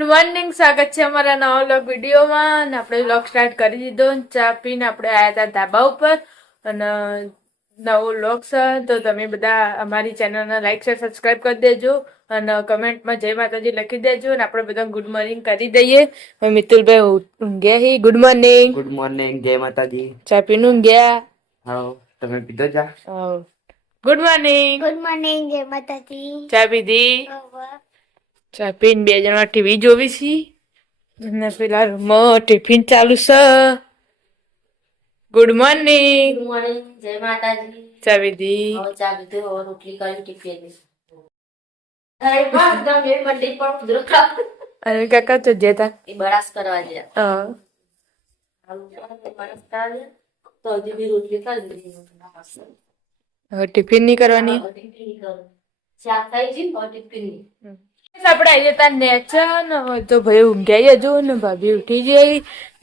Good morning, સ્વાગત છે અમારા નવા વ્લોગ વિડીયોમાં. અને આપણે વ્લોગ સ્ટાર્ટ કરી દીધો. ચા પીને આપણે આવ્યા હતા ધાબા ઉપર અને નવો વ્લોગ છે. તો તમે બધા અમારી ચેનલને લાઈક શેર સબસ્ક્રાઈબ કરી દેજો અને કમેન્ટમાં જય માતાજી લખી દેજો. અને આપણે બધા ગુડ મોર્નિંગ કરી દઈએ. મિતુલભાઈ ઊંઘ્યા હી. Good morning. ગુડ મોર્નિંગ, જય માતાજી. ચા પીને ઊંઘ્યા? હા, તમે પીધો ચા? Good morning. ગુડ મોર્નિંગ, જય માતાજી. ચા પીધી? ચા પીને બે જણા ટીવી જોવી છી અને પેલા રૂમમાં ટિફિન ચાલુ છે. Good morning. ગુડ મોર્નિંગ, જય માતાજી. ચા પીધી? ચા પીધું, હવે રોટલી કરી ટિફિન. અરે વાહ, તમે મંડી પર કુદરત ખાવ. અરે કાકા તો જતા એ બરાસ કરવા ગયા. હા. બરાસ કરે તો હજી બી રોટલી કરી દીધી. હવે ટિફિન નહીં કરવાની? ટિફિન કરું. શાક ખાઈ છે ને ટિફિન ની. આપણે આવી જતા નેચર ને તો ભાઈ ઊંઘ્યા હજુ ને ભાભી ઉઠી ગઈ.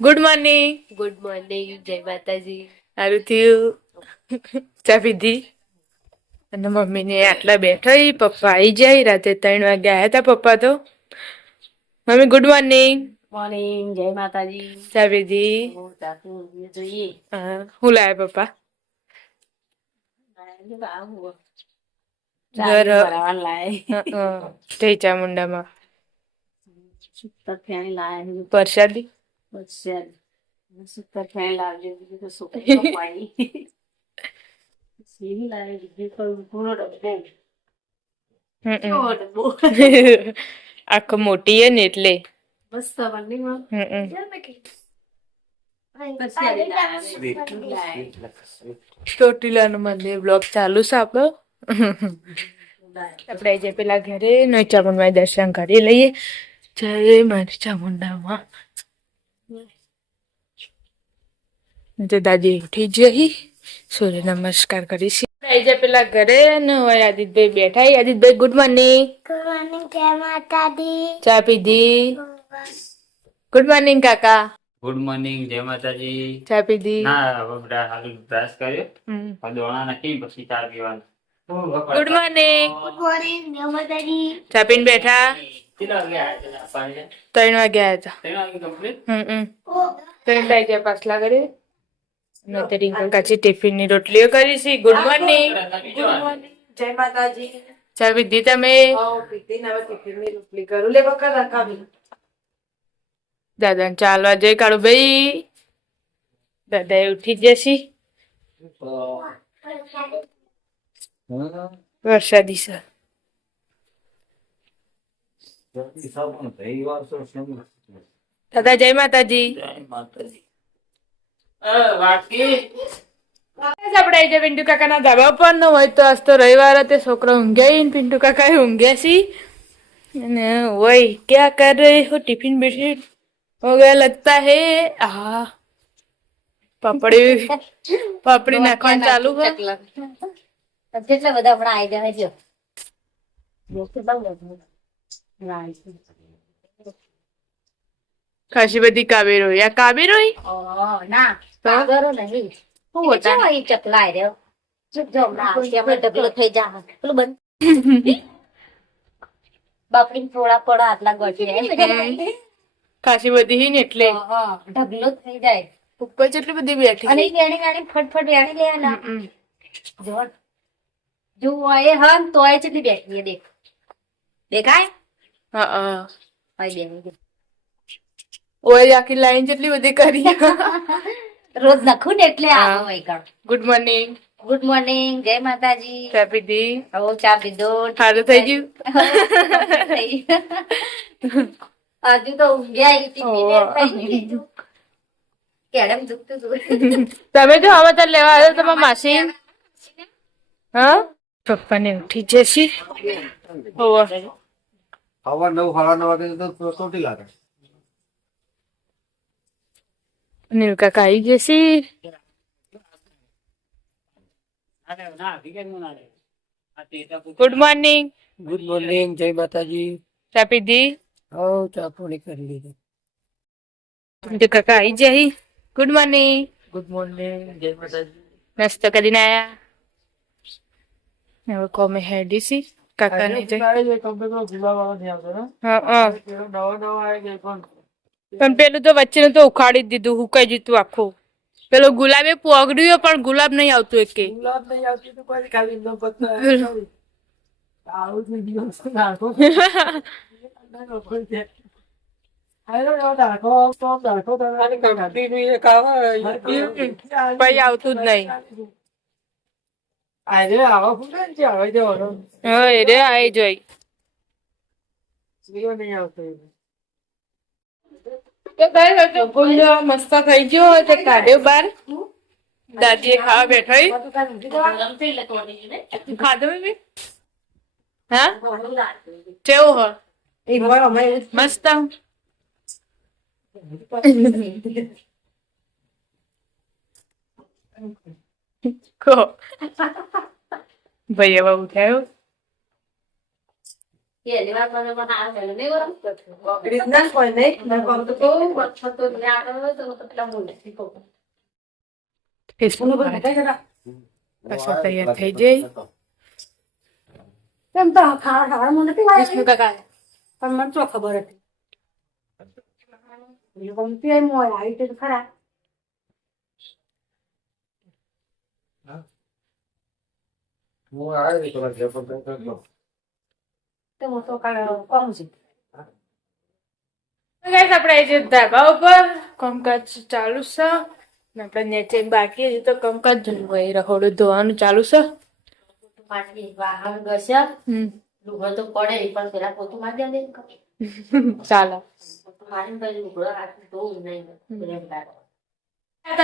Good morning. ગુડ મોર્નિંગ, જય માતાજી. સારું થયું. ચા પીધી? અને મમ્મીને આટલા બેઠા. પપ્પા આવી જાય. રાતે 3 વાગે આવ્યા હતા પપ્પા તો. Mummy good morning. મોર્નિંગ, જય માતાજી. ચા પીધી? જોઈએ. હું લાયા પપ્પા? જય ચામુંડામાં પરસાદી. આખો મોટી હે ને એટલે ચોટીલા નું મંદિર બ્લોગ ચાલુ છે આપણો. આપણે જે પેલા ઘરે નો ચામુંડા દર્શન કરી લઈએ. જય મારી ચામુંડામાં. દાદી ઉઠી જઈ સૂર્ય નમસ્કાર કરીશ. જે પેલા ઘરે ને હોય આદિતભાઈ બેઠા. આદિતભાઈ ગુડ મોર્નિંગ. ગુડ મોર્નિંગ, જય માતાજી. ચા પીધી? ગુડ મોર્નિંગ કાકા. ગુડ મોર્નિંગ, જય માતાજી. ચા પીધી? ના, હવે હાલું બ્રશ કર્યો. દોણા નાખી પછી ચા પીવાનું. Good morning. ગુડ મોર્નિંગ, જય માતાજી. ચા પીને બેઠા? 3 વાગે આવ્યા હતા. 3 વાગે પાછલા કરી રિંકલ કાચી ટિફિન ની રોટલીઓ કરી છે. Good morning. જય માતાજી. ચા પીધી તમે? રોટલી કરું લે બકા રકાવી. દાદા ચાલવા જઈ કાળુ ભાઈ. દાદા ઉઠી જશે. વરસાદી છે. દાદા જય માતાજી. આપણે જે પિન્ટુ કાકા ના ધાબા પર ન હોય તો આજ તો રવિવાર તે છોકરો ઊંઘ્યા ને પિન્ટુ કાકા ઊંઘ્યા છી. અને વही क्या कर रहे हो? टिफिन बिफिन हो गया लगता है. हाँ, પાપડી નાખવાનું ચાલુ કર. કેટલા બધા હમણાં આવી જાય છે. ખાસી બધી કાબેરો. યા કાબેરો ના કાગરો નહીં. ચકલા રહ્યો ઢગલો થઈ જા પેલું બંધ. બાપડી થોડા પડા આટલા ગોઠવી ખાસી બધી હી ને એટલે ઢગલો થઈ જાય. ઉપર જેટલી બધી બેઠી. અને વેણી વેણી ફટફટ વેણી લે ના જો એ હન તોય જેટલી બેઠી દેખ દેખાય. હા બેઠી ઓય આખી લાઈન જેટલી બધી કરી. રોજ લખું ને એટલે આવો હોય. Good morning. ગુડ મોર્નિંગ, જય માતાજી. ચા પીધી? હવે ચા પીધો. સારું થઈ ગયું. હજુ તો ઊંઘ્યા કેડમ દુખતું હતું. તમે જો હવે તો લેવા આવ્યો તમારા માસી. હા, પપ્પા ને ઉઠી જશે. સવાર 9 સાડા 9 વાગે તો ચોટી લાગે. અનિલ કાકા આવી જશે. Good morning. ગુડ મોર્નિંગ, જય માતાજી. ચા પીધી? હો, ચા પાણી કરી લીધી. પિન્ટુ કાકા આવી જાય. Good morning. ગુડ મોર્નિંગ, જય માતાજી. નાસ્તો કરીને આયા? હવે કોમે હેડી સી કાકા નહીં જઈ હા પણ પેલું તો વચ્ચેનું તો ઉખાડી જ દીધું હુકાઈ જીતું આખું પેલો ગુલાબે પોગડ્યું પણ ગુલાબ નહીં આવતું એક પછી આવતું જ નહીં હા એ રે આવી જોઈ મસ્ત થઈ ગયો તે કાઢ્યો બાર દાદીએ ખાવા બેઠા ખાધો હા કેવું હો મસ્ત ભાઈ એવા ઉઠાયો તૈયાર થઈ જાય કેમ તો ખાવા મને નથી કાકા પણ મને તો ખબર હતી ગમતી એમ હોય આવી તો ખરા આપણે જે ધાબા ઉપર કામકાજ ચાલુ છે આપણે નીચે બાકી હજી તો કામકાજ જોયું હોય રહોડું ધોવાનું ચાલુ છે વાહન ઘસ્યા લુગડો તો પડે પણ પેલા પોતું મારી દે ચાલો પોતું મારીને પછી લુગડો હાથ ધોવું નહીં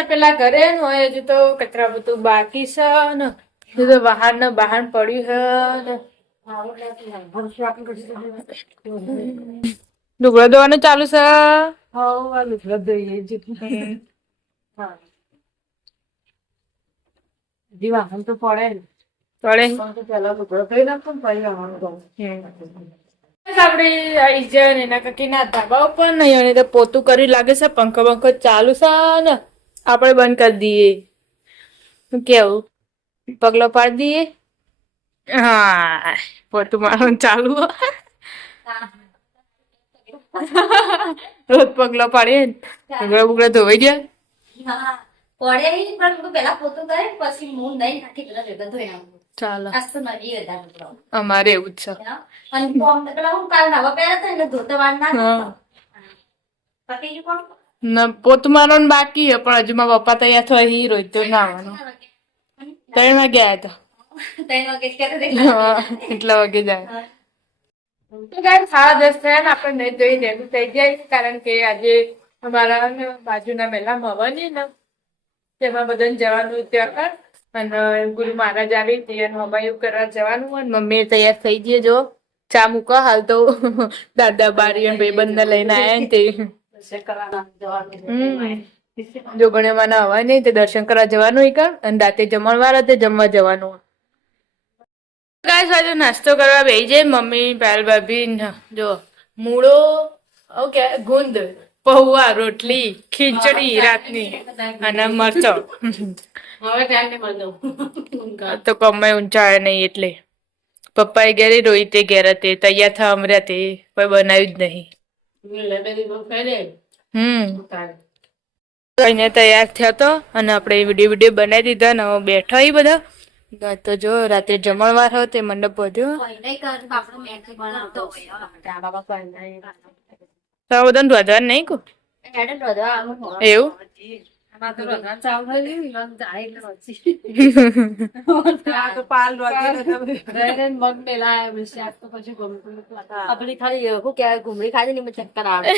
પેલા ઘરે હોય હજુ તો કચરા બધું બાકી છે ને હજુ તો બહાર ને બહાર પડ્યું છે લુગડો ધોવાનું ચાલુ છે વાહન તો પડે પડે પેલા લુગડો થઈ નાખો પછી વાહન આપડે આઈ જાય એના કાકીના ધાબા ઉપર નહીં અને તો પોતું કરી લાગે છે પંખો બંખો ચાલુ છે ને આપણે બંધ કરી દઈએ કેવું પગલો પાડી દઈએ હા પોતું મારવાનું ચાલુ રોજ પગલો પાડીએ લુગડા બુગડા ધોવાઈ ગયા પડે પણ પેલા પોતું કરે પછી હું નહીં નાખી પેલા ભેગા ધોઈ નાખું ચાલો આજ તો નવી વધારે અમારે એવું જ છે અને પેલા હું કાલ નવા પહેર્યા હતા એટલે ધોતા વાર ના પતિ કોણ પોતું મારવાનું બાકી છે પણ હજુ મારા પપ્પા તૈયાર થયા હી રોજ તો ના આવવાનું 3 વાગે ગયા હતા 3 વાગે એટલા વાગે જાય તો ગાઈસ 10:30 થયા ને આપણે નહીં જોઈ રેડી થઈ જાય કારણ કે આજે અમારા બાજુના મેલામાં હવાની ને તેમાં બધાને જવાનું ત્યાં અને ગુરુ મહારાજ આવી હતી અને હમાયું કરવા જવાનું અને મમ્મી તૈયાર થઈ ગઈ જો ચા મૂકો હાલ તો દાદા બારી અને ભાઈબંધને લઈને આવ્યા ને તે જોગણીમાં હવાય નહીં તે દર્શન કરવા જવાનું એક અને રાતે જમણવાર તે જમવા જવાનું ગાય સાથે નાસ્તો કરવા બેસી જાય મમ્મી પાયલ ભાભી જો મૂળો ઓકે ગુંદ પૌવા રોટલી ખીચડી રાતની અને મરચો હવે ટાઈમ ને મળતો તો કમાય ઊંચા નહીં એટલે પપ્પા એ ઘેરે રોહિતે ઘેર તે તૈયાર થવા અમર્યા તે કોઈ બનાવ્યું જ નહીં કઈને તૈયાર થયો તો અને આપણે વિડીયો બનાવી દીધા ને બેઠા એ બધા તો જો રાત્રે જમણવાર હોય તે મંડપ બધું બધાને વધવાનું નહીં કો એવું આપડી ખાલી શું કેવાય ઘૂમડી ખાધી ને ચક્કર આવે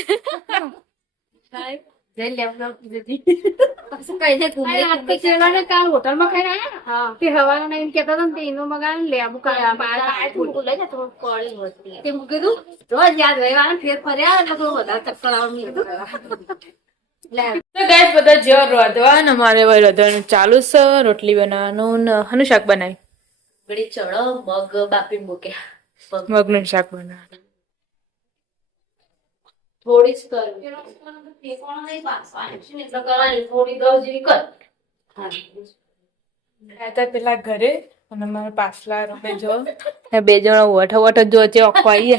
હોટલમાં ખાઈ રહ્યા તે હવાના નહીં કેતા હતા ને એનો મગાવ લેબુ કીધું રોજ યાદ રહેવાના ફેર ફર્યા એટલે થોડું વધારે ચક્કર આવવાનું તો ગાઈસ બધા જો રોધવા ને અમારે રોધવાનું ચાલુ છે રોટલી બનાવવાનું ને હનું શાક બનાવી ગળી ચડો મગ બાપી મૂક્યા મગનું શાક બનાવવાનું થોડી જ કરવી થોડી 10 જેવી કર પેલા ઘરે અને મારા પાછલા રૂમે જો બે જણા વઠો વઠો જો છે અખવાઈ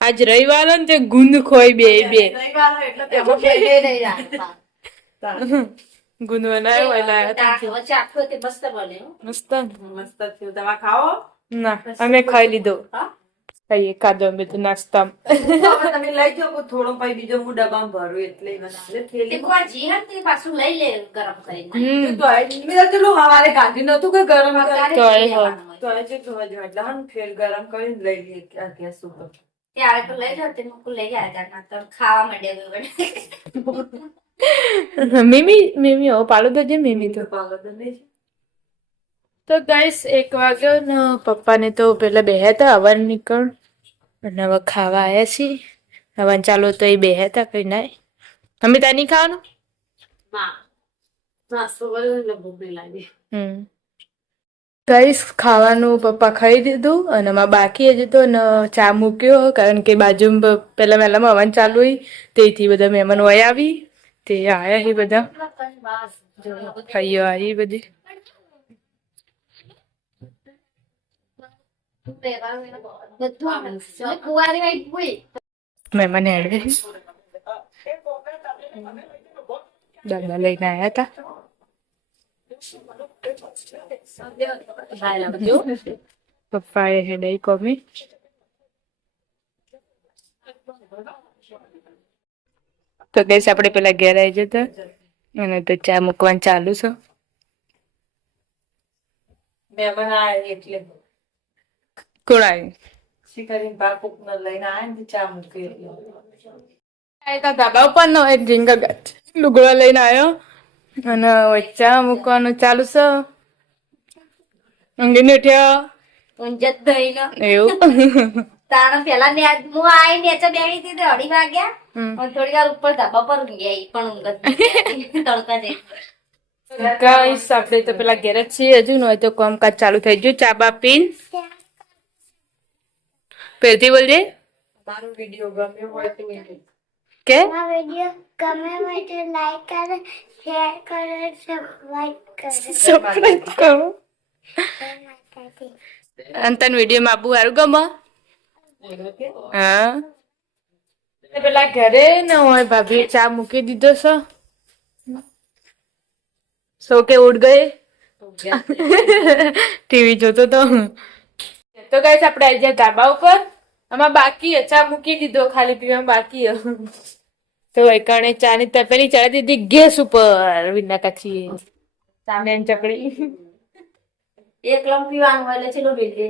આજ રવિવાર ને તે ગુંદ ખોઈ બે રવિવાર હોય એટલે તેમાં ફેરે નહીં રાખતા. ગુંદ બનાવ્યો એટલે વચ્ચે આખો તે મસ્ત બને હો. મસ્ત મસ્ત થયું. તમે ખાઓ? ના અમે ખાઈ લીધો હા? ખાઈએ ખાધો અમે તો નાસ્તા હવે તમે લઈ જાઓ થોડો પછી બીજો હું ડબ્બામાં ભરું એટલે બનાવે તે થેલી. કોઈ જીહન તે પાછું લઈ લે ગરમ કરીને. તો મેં પેલું હવારે કાઢી નતું કે ગરમ ત્યારે તો એ લઈ લેવાનું હોય. તો આજે તો હજુ એટલે હન ફેર ગરમ કરીને લઈ લઈએ ગેસ ઉપર. ત્યારે તો લઈ જાવ તે મૂકું લઈ જાય ત્યાં તો ખાવા માંડે મેમી હો પાડો તો જે મેમી તો પાગલ તો નહીં. તો ગાઈસ 1 વાગ્યો ને પપ્પાને તો પેલા બેહ્યા હતા હવન નીકળ અને હવે ખાવા આવ્યા છીએ હવન ચાલુ તો એ બેહ્યા હતા કઈ ના અમે ત્યાં નહીં ખાવાનું ના નાસ્તો કર્યો એટલે ભૂખ નહીં લાગી. ગાઈસ ખાવાનું પપ્પા ખાઈ દીધું અને માં બાકી હજી તો ને ચા મૂક્યો કારણ કે બાજુમાં પેલા વહેલામાં હવન ચાલુ હોય તેથી બધા મહેમાનો વહી આવી તે આયા એ બધા ખાઈઓ આવી બધી મહેમાન હેડે દાદા લઈને આવ્યા હતા પપ્પાએ હેડાઈ કોમી તો ગેસ આપણે પેલા ઘેર આવી જતા અને તો ચા મૂકવાનું ચાલુ છે મહેમાન આવે એટલે કોણ આવી શિકારી બાપુક ને લઈને આવે ને ચા મૂકી ધાબા ઉપર નો એક ઝીંગા ગાચ લુગડો લઈને આવ્યો અને ચા મૂકવાનું ચાલુ છે ઊંઘી ઉઠ્યો ઊંઝ દઈને એવું તાણ પેલા ને હું આઈ નેચે બેહી હતી 2:30 વાગ્યા અને થોડી વાર ઉપર ધાબા પર ઊંઘી આઈ પણ ઊંઘ જ નથી તડકા દે ગાઈસ આપણે તો પેલા ઘેર જ છીએ હજુ ન હોય તો કામકાજ ચાલુ થઈ ગયું ચા બા પીન પહેરતી બોલજે મારો વિડીયો ગમ્યો હોય તો કે વિડીયો ગમે હોય તો લાઈક કરો શેર કરો સબસ્ક્રાઇબ કરો સબસ્ક્રાઇબ કરો અને તને વિડીયો માં આપવું સારું ગમે હા પેલા ઘરે ન હોય ભાભી ચા મૂકી દીધો છે સો કે ઉડ ગયે ટીવી જોતો તો ગાઈસ આપણે આવી જાય ધાબા ઉપર આમાં બાકી ચા મૂકી દીધો ખાલી પીવા બાકી તો વૈકાણે ચા ની તપેલી ચડાવી દીધી ગેસ ઉપર વિના કાચી સામે ચકડી એકલમ પીવાનું હોય એટલે ચલો બેલ દે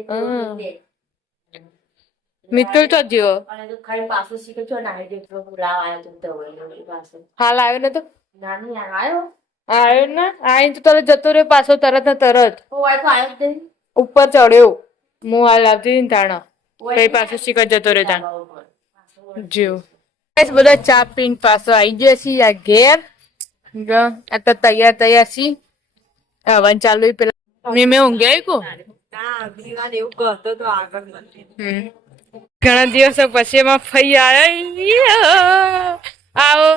મિતુલ તો જ્યો અને તો ખાલી પાછું શીખે છો ના જેટલો બોલાવ આવ્યો તો દવાઈ પાસે હાલ આવ્યો ને તો નાની આવ્યો આવ્યો ને આઈને તો તરત જતો રહ્યો પાછો તરત ને તરત હોય તો આવ્યો જ નહીં. ઉપર ચડ્યો હું હાલ આવતી ને તાણા કઈ પાછો શીખર જતો રહ્યો તાણ જીવ બધા ચા પીને પાછો આવી ગયો છીએ આ ઘેર આ તો તૈયાર છી હવન ચાલુ પેલા મેં ઊંઘ્યા કો ના દીવાન એવું કહેતો તો આગળ નથી. ઘણા દિવસો પછી એમાં ફઈ આવ્યા આવો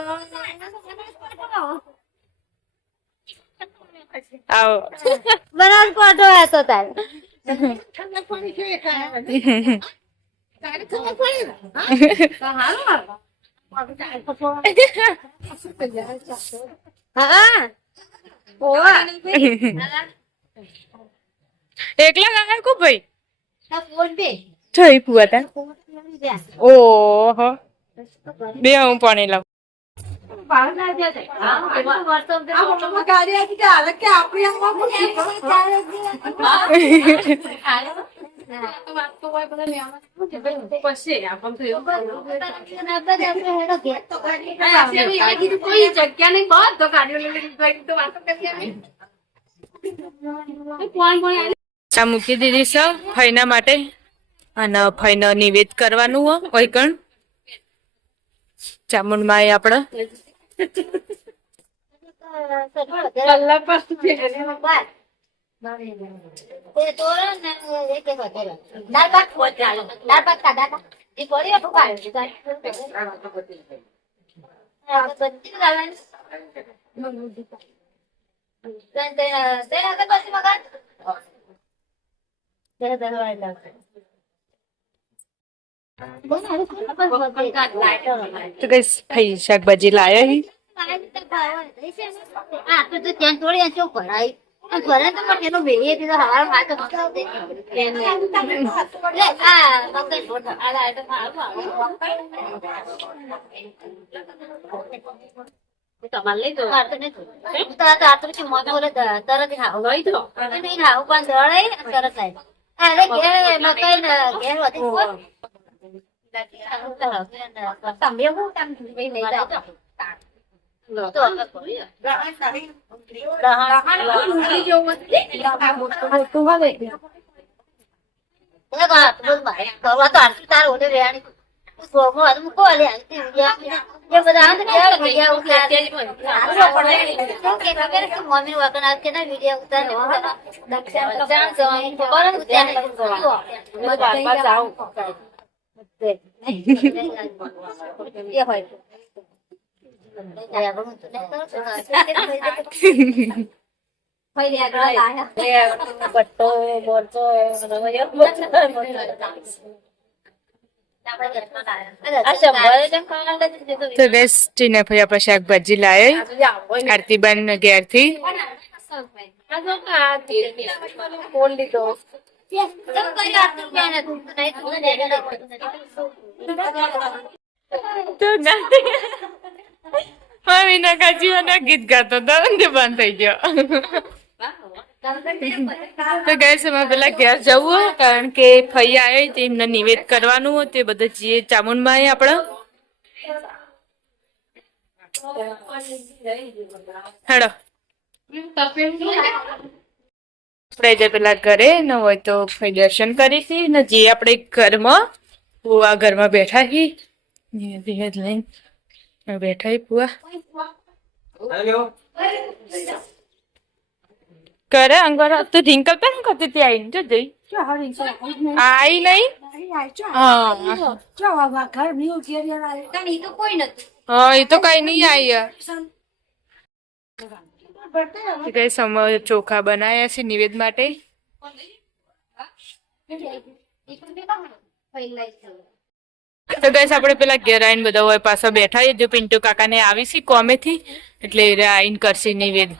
આવો બનાવ કોટો હતો તારે હા એકલા ગાય કો ભાઈ ફોન પે થઈ પુઆ તા ઓહો બે હું પાણી લાવ ગાડી હતી કે હાલે કે આપણી આમાં પછી આપણને કોઈ જગ્યા નહીં બહુ તો ગાડીઓ ચા મૂકી દીધી છે ફઈના માટે અને ફઈને નિવેદ કરવાનું હોય કણ ચામુંડ માં આપડે તો કઈ ભાઈ શાકભાજી લાયા હી તો ગેસ ટીના ભાઈ આપણે શાકભાજી લાયા આરતીબાન ઘેરથી મમ્મી ના કાજીઓના ગીત ગાતો હતો ને બંધ થઈ ગયો. તો ગેસ અમે પેલા ઘેર જવું કારણ કે ફઈ આવે તો એમને નિવેદ કરવાનું તે બધું જે ચામુંડમાં આપણે હેડો આપણે જે પેલા ઘરે ન હોય તો ફઈ દર્શન કરીશી ને જે આપણે ઘરમાં પુઆ ઘરમાં બેઠા હી લઈને બેઠા હી પુઆ કરે અંગર તો રિંકલ પણ કરતી હતી આવીને જો જઈ આઈ નહીં હા એ તો કઈ નહીં આવી કઈ સમય ચોખા બનાયા છે નિવેદ માટે તો ગઈસ આપણે પેલા ઘેર આવીને બધા હોય પાછા બેઠા જો પિન્ટુ કાકા ને આવી છે કોમેથી એટલે એ આવીને કરશે નિવેદ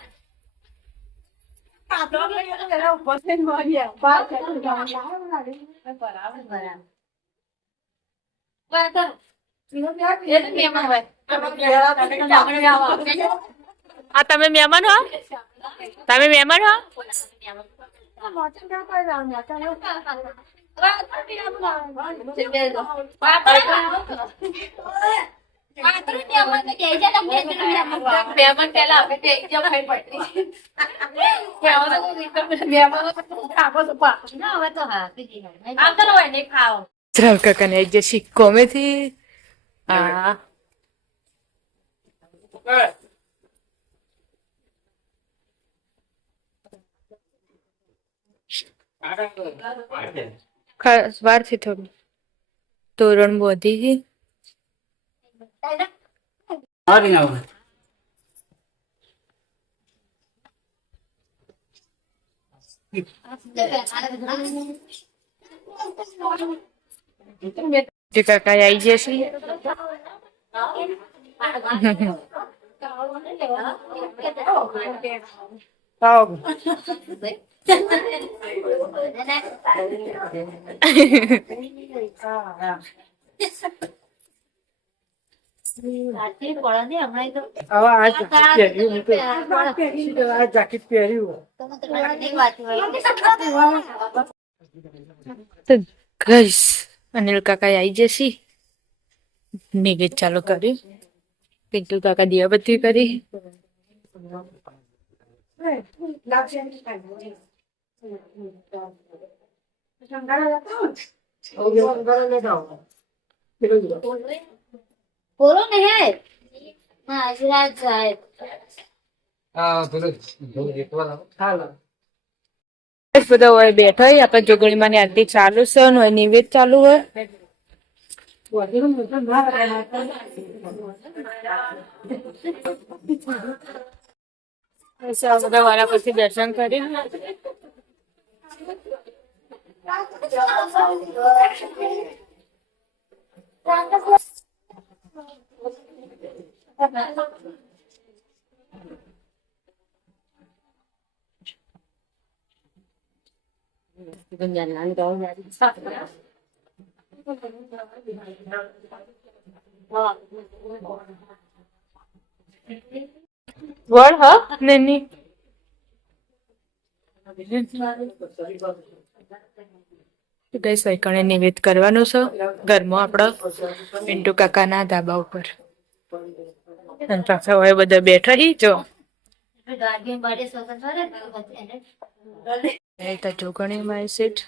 આ તમે મહેમાન હો તમે મહેમાન હો ધ્રાવ કાકા ને જે સિક્કો મેથી હા ખાસ વાર થી થોડું તોરણ બોધી કાકા આવી જશે ગઈસ અનિલ કાકા આવી જશે નિવેદ ચાલુ કર્યું પિન્ટુ કાકા દિયાબત્તી કરી બોલો ને હે હા ગુજરાત સાહેબ બધા હોય બેઠા હોય આપણે જોગણીમાં ની આરતી ચાલુ છે હોય નિવેદ ચાલુ હોય બધા વાળા પછી દર્શન કરી વળ હ નેની ગઈ સૈકણે નિવેદ કરવાનું છે ઘરમાં આપડે પિન્ટુ કાકાના ધાબા ઉપર અને પાછા હવે બધા બેઠા હી જો તો જોગણી માય સેઠ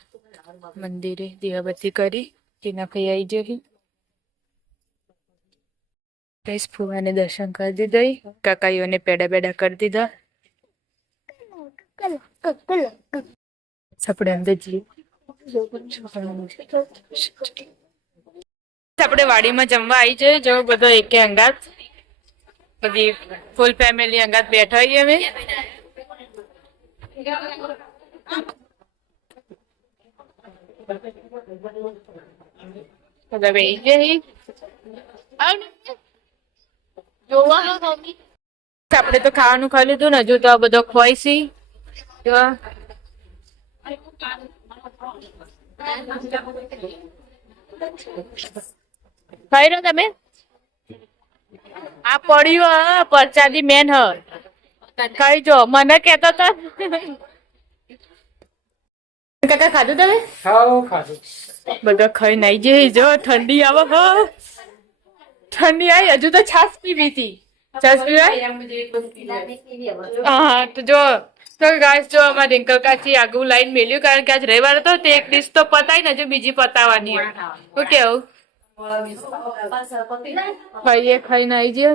મંદિરે દીવાબત્તી કરી ટીના ભાઈ આવી જઈ ગઈશ ફુવાને દર્શન કરી દીધા કાકાઈઓને પેડા પેડા કરી દીધા આપણે અંદર જઈએ આપણે વાડીમાં જમવા આવી જઈએ જો બધો એકે અંગાત બધી ફૂલ ફેમિલી અંગાત બેઠા હોઈએ અમે બધા બેસી જઈએ આપણે તો ખાવાનું ખાઈ લીધું ને હજુ તો આ બધો ખોઈ સી ખાઈ રહ્યો તમે આ પડ્યું પરચાદી મેન હ ખાઈ જો મને કેતો તો કાકા ખાધું તમે બધા ખાઈ નાઈ જઈ જો ઠંડી આવે હો ઠંડી આવી હજુ તો છાસ પીવી હતી છાસ પીવાય હા તો જો તો ગાઈસ જો અમારે રિંકલ કાચી આગળ લાઈન મેલ્યું કારણ કે આજ રવિવાર હતો તે એક ડીશ તો પતાય ને હજુ બીજી પતાવવાની શું કેવું ખાઈએ ખાઈને આવી જઈએ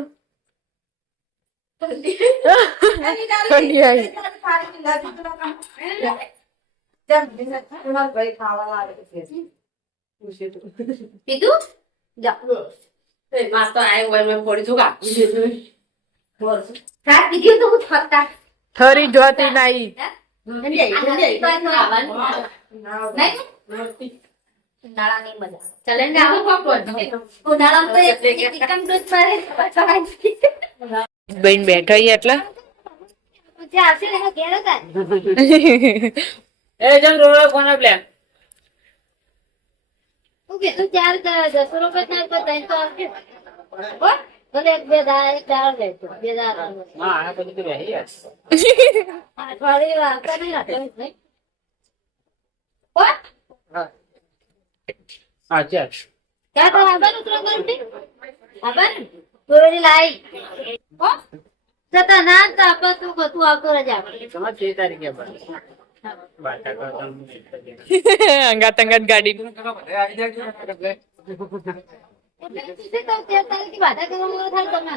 ઠંડી આવી કીધું જા થરી જોતી નાઈ ઉનાળાની મજા ચલે ને ઉનાળામાં તો એક ચિકન દૂધ મારે બેન બેઠા એટલે આવશે ને ઘેર હતા એ જમ રોડો કોને પ્લાન હું કીધું ચાર 10 રૂપિયા ના પતાય તો આવશે ભલે એક બે દાળ લેતો બે દાળ હા આ બધું તો રહી યાર અઠવાડિયે વાર્તા નહીં રાખે નહીં હા ચાલ ક્યાં તો આબર ઉતરો કરતી આબર થોડી લાઈ હો જતા ના તો આપો તું તું આવતો રજા તમારે 6 તારીખે પર બાટા કરતા અંગાત અંગાત ગાડી એટલે તું તો 13 તારીખે વાદા કરવામાં થાય તો ના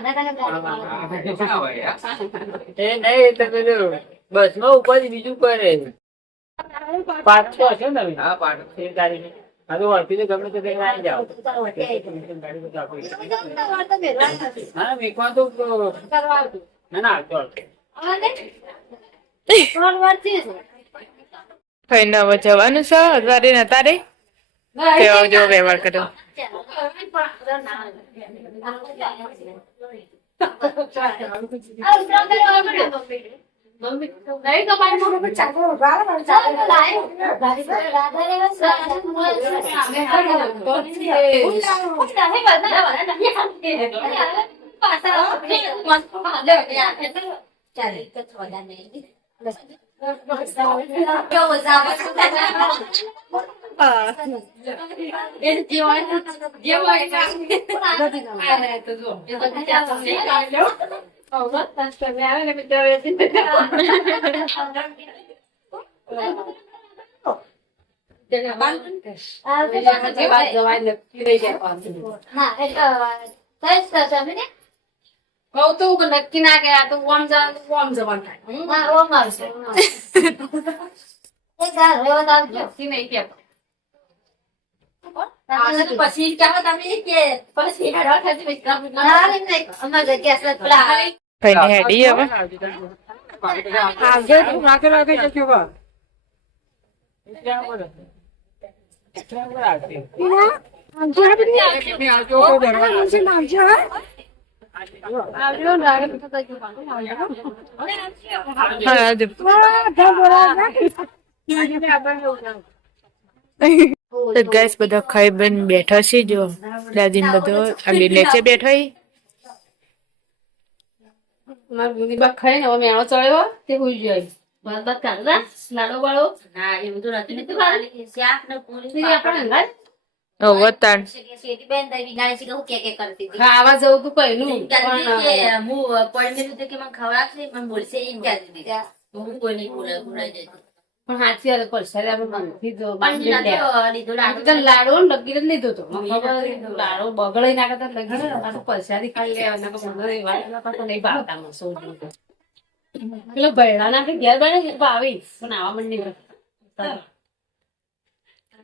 એ નહીં તો પેલું બસ માં ઉપર બીજું કરે 5-6 હશે ને હા 13 તારીખે હા તો વળતી તો ગમે તો કઈ આવી જાઓ ના મેકવા તો ના ના ચાલ ખાઈને હવે જવાનું છે અત્યારે નતારે કેવો જો વ્યવહાર કર્યો નક્કી ના ગયા તો ઓમ જવાનું થાય ઓમ આવશે નહીં કેતો પછી કેવા તમે કે પછી અમારે જગ્યા ખાઈને હેડી હવે આગળ નાખે નાખે જજો બા તો ગેસ બધો ખાઈ બન બેઠો છે જો દાદી બધો આગળ નીચે બેઠો મારા બુનીબા ખાઈને હવે મેણો ચડ્યો તે ભૂલ જાય બરાબર કાઢલા લાડો વાળો ના એ બધું નથી શાક ને પૂરી આપણે અંગાત વતન શેટી બેન દઈ વિનાની છે કે કે કરતી હતી ખાવા જવું તું પહેલું હું પડમેલું તો કે મને ખવડાવશે મને બોલશે એમ કહેતી હતી હું કોઈ નહીં બોલાઈ જતી પણ હાથી અરે પરસારી આપણે મનથી જો લીધો લાડુ લાડો ને લગીર જ લીધો તો લાડો બગડાઈ નાખતા લગીર પરસારી ખાઈ લેવાના પણ નહીં ભાવતા મને સોજું પેલો ભેળા ના ઘેર બને ભાવી પણ આવા મંડી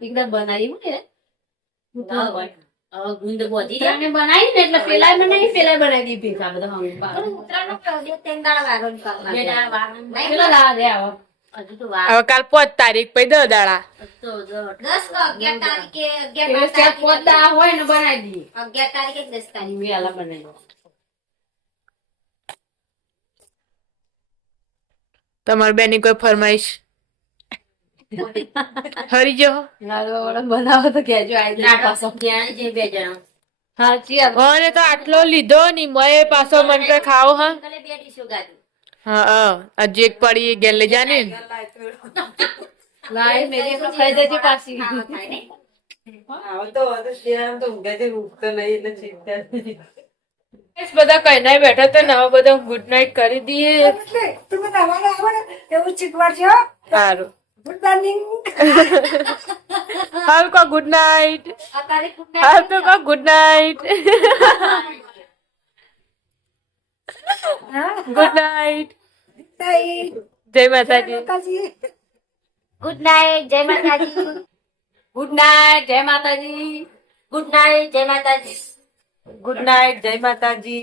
એકદમ બનાવી ને ગુંદ બોધી બનાવી ને એટલે પેલા બનાવી બનાવી દી ભેગા બધા ઉતરાનો તેલ દાળ વાળો પેલા લાવા દે આવો હજુ તો હવે કાલ 5 તારીખ પછી 10 દાડા 11 તારીખે 11 પોતા હોય ને બનાવી દઈએ 11 તારીખે 10 તારીખે વેલા બનાવી તમારી બેની કોઈ ફરમાઈશ હરી જો લાડવા વાળા બનાવો તો કેજો આઈ પાછો જે બે જણા સાચી મને તો આટલો લીધો ની મય પાછો મન કે ખાવ હા કાલે બે ડીશો ગાધી હા હજી એક પડી ગેલ લઈ જાને લાઈ મેરી તો ખાઈ દેજે પાછી બધા કઈ ના બેઠા તો નવા બધા ગુડ નાઈટ કરી દઈએ તમે નવાને આવો ને એવું શીખવાડજો સારું ગુડ મોર્નિંગ હાલ કો ગુડ નાઈટ અત્યારે ખૂબ હાલ તો કો ગુડ નાઈટ ગુડ નાઈટ જય માતાજી ગુડ નાઇટ જય માતાજી ગુડ નાઈટ જય માતાજી ગુડ નાઇટ જય માતાજી ગુડ નાઇટ જય માતાજી.